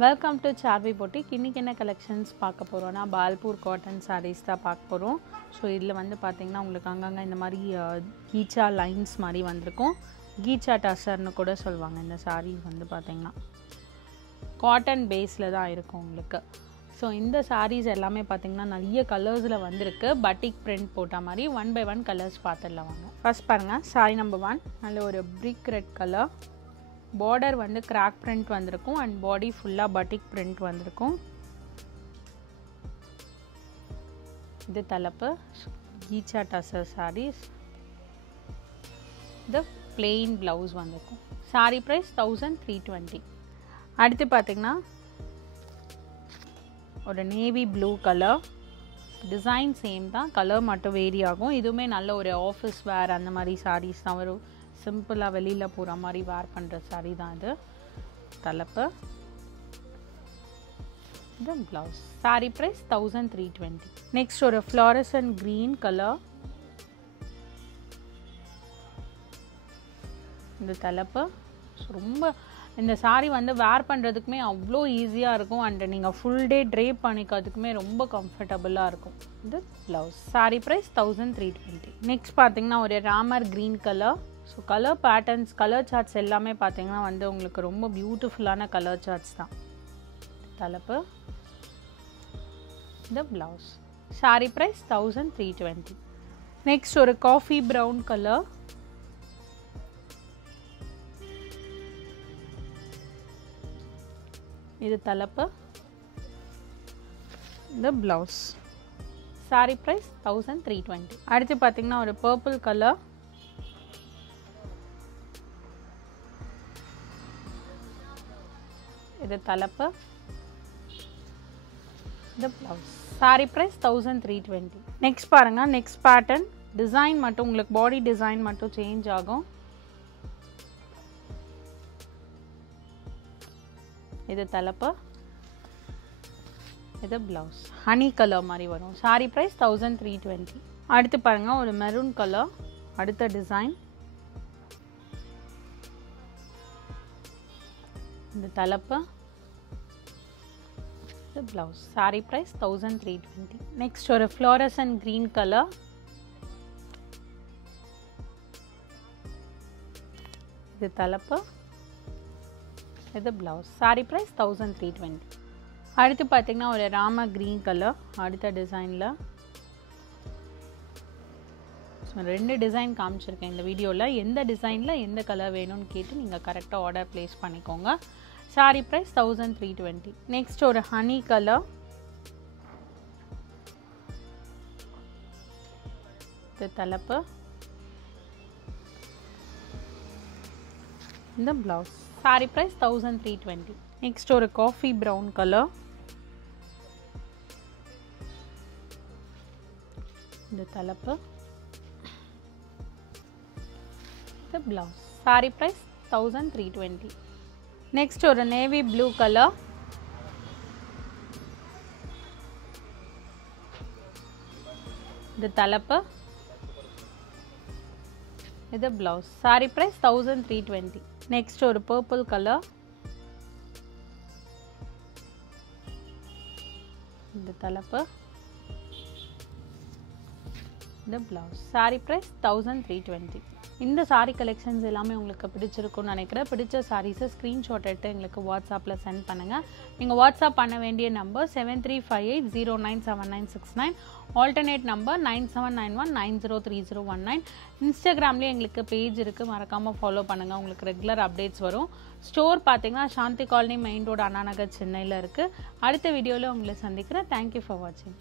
Welcome to Saarvi boutique. இன்றைக்கி என்ன collections பார்க்க போகிறோன்னா பால்பூர் காட்டன் சாரீஸ் தான் பார்க்க போகிறோம். ஸோ இதில் வந்து பார்த்திங்கன்னா உங்களுக்கு அங்கங்கே இந்த மாதிரி கீச்சா லைன்ஸ் மாதிரி வந்திருக்கும். கீச்சா டசர்னு கூட சொல்லுவாங்க. இந்த சாரீ வந்து பார்த்திங்கன்னா காட்டன் பேஸில் தான் இருக்கும் உங்களுக்கு. ஸோ இந்த சாரீஸ் எல்லாமே பார்த்திங்கன்னா நிறைய கலர்ஸில் வந்திருக்கு. பட்டிக் பிரிண்ட் போட்ட மாதிரி 1 by 1 கலர்ஸ் பார்த்துடலாம் வாங்க. ஃபர்ஸ்ட் பாருங்கள், சாரீ நம்பர் 1 நல்ல ஒரு பிரிக் ரெட் கலர். பார்டர் வந்து கிராக் பிரிண்ட் வந்திருக்கும் அண்ட் பாடி ஃபுல்லாக பட்டிக் பிரிண்ட் வந்திருக்கும். இது தலைப்பு கீச்சா டசர் சாரீஸ். இது பிளெயின் ப்ளவுஸ் வந்திருக்கும். சாரீ ப்ரைஸ் 1320. அடுத்து பார்த்திங்கன்னா ஒரு navy blue colour. Design same தான், கலர் மட்டும் வேரி ஆகும். இதுவுமே நல்ல ஒரு ஆஃபீஸ் வேர் அந்த மாதிரி சாரீஸ் தான் வரும். சிம்பிளாக வெளியில் போகிற மாதிரி வேர் பண்ணுற சாரீ தான் இது. தலைப்பு இது ப்ளவுஸ். சாரீ ப்ரைஸ் 1320. நெக்ஸ்ட் ஒரு ஃப்ளாரசன்ட் க்ரீன் கலர். இந்த தலைப்பு ரொம்ப இந்த சாரீ வந்து வேர் பண்ணுறதுக்குமே அவ்வளோ ஈஸியாக இருக்கும். அண்ட் நீங்கள் ஃபுல் டே ட்ரேப் பண்ணிக்கிறதுக்குமே ரொம்ப கம்ஃபர்டபுளாக இருக்கும். இது ப்ளவுஸ். சாரீ ப்ரைஸ் 1320. நெக்ஸ்ட் பார்த்தீங்கன்னா ஒரு Ramar green colour. So colour patterns, colour charts எல்லாமே பார்த்தீங்கன்னா வந்து உங்களுக்கு ரொம்ப பியூட்டிஃபுல்லான கலர் சார்ட்ஸ் தான். தலைப்பு இந்த ப்ளவுஸ். சாரீ ப்ரைஸ் 1320. நெக்ஸ்ட் ஒரு காஃபி ப்ரௌன் கலர். இது தலைப்பு, இந்த ப்ளவுஸ். சாரீ ப்ரைஸ் 1320. அடுத்து பார்த்தீங்கன்னா ஒரு பர்பிள் கலர். இது தலைப்பு, இந்த ப்ளவுஸ். சாரீ ப்ரைஸ் 1320. நெக்ஸ்ட் பாருங்க, நெக்ஸ்ட் பேட்டர்ன். டிசைன் மட்டும் உங்களுக்கு பாடி டிசைன் மட்டும் சேஞ்ச் ஆகும். இது தலைப்பு, இது ப்ளவுஸ். ஹனி கலர் மாதிரி வரும். சாரீ ப்ரைஸ் 1320. அடுத்து பாருங்க ஒரு மெரூன் கலர். அடுத்த டிசைன் இந்த தலைப்பு, இது ப்ளவுஸ். சாரீ ப்ரைஸ் 1320. நெக்ஸ்ட் ஒரு ஃப்ளோரசன்ட் க்ரீன் கலர். இது தலைப்பு, இது ப்ளவுஸ். சாரீ ப்ரைஸ் 1320. அடுத்து பார்த்தீங்கன்னா ஒரு ராம க்ரீன் கலர். அடுத்த டிசைனில் ரெண்டு டிசைன் காமிச்சிருக்கேன் இந்த வீடியோவில். எந்த டிசைனில் எந்த கலர் வேணும்னு கேட்டு நீங்கள் கரெக்டாக ஆர்டர் ப்ளேஸ் பண்ணிக்கோங்க. சாரீ ப்ரைஸ் 1320. நெக்ஸ்ட் ஒரு ஹனி கலர். இது தலைப்பு, இந்த ப்ளவுஸ். சாரீ ப்ரைஸ் 1320. நெக்ஸ்ட் ஒரு காஃபி ப்ரௌன் கலர். இந்த தலைப்பு, இந்த ப்ளவுஸ். சாரீ ப்ரைஸ் 1320. நெக்ஸ்ட் ஒரு நேவி ப்ளூ கலர். இது தலைப்பு, இது ப்ளவுஸ். சாரீ ப்ரைஸ் 1320. நெக்ஸ்ட் ஒரு பர்பிள் கலர். இந்த தலைப்பு, இந்த ப்ளவுஸ். சாரீ ப்ரைஸ் 1320. இந்த சாரீ கலெக்ஷன்ஸ் எல்லாமே உங்களுக்கு பிடிச்சிருக்கும்னு நினைக்கிறேன். பிடிச்ச சாரீஸை ஸ்க்ரீன்ஷாட் எடுத்து எங்களுக்கு வாட்ஸ்அப்பில் சென்ட் பண்ணுங்கள். நீங்கள் வாட்ஸ்அப் பண்ண வேண்டிய நம்பர் 7358097969. Alternate number 9791903019. இன்ஸ்டாகிராம்லேயே எங்களுக்கு பேஜ் இருக்குது, மறக்காமல் ஃபாலோ பண்ணுங்கள். உங்களுக்கு ரெகுலர் அப்டேட்ஸ் வரும். ஸ்டோர் பார்த்தீங்கன்னா சாந்தி colony main road, Anna Nagar, சென்னையில் இருக்குது. அடுத்த வீடியோவில் உங்களை சந்திக்கிறேன். தேங்க்யூ ஃபார் வாட்சிங்.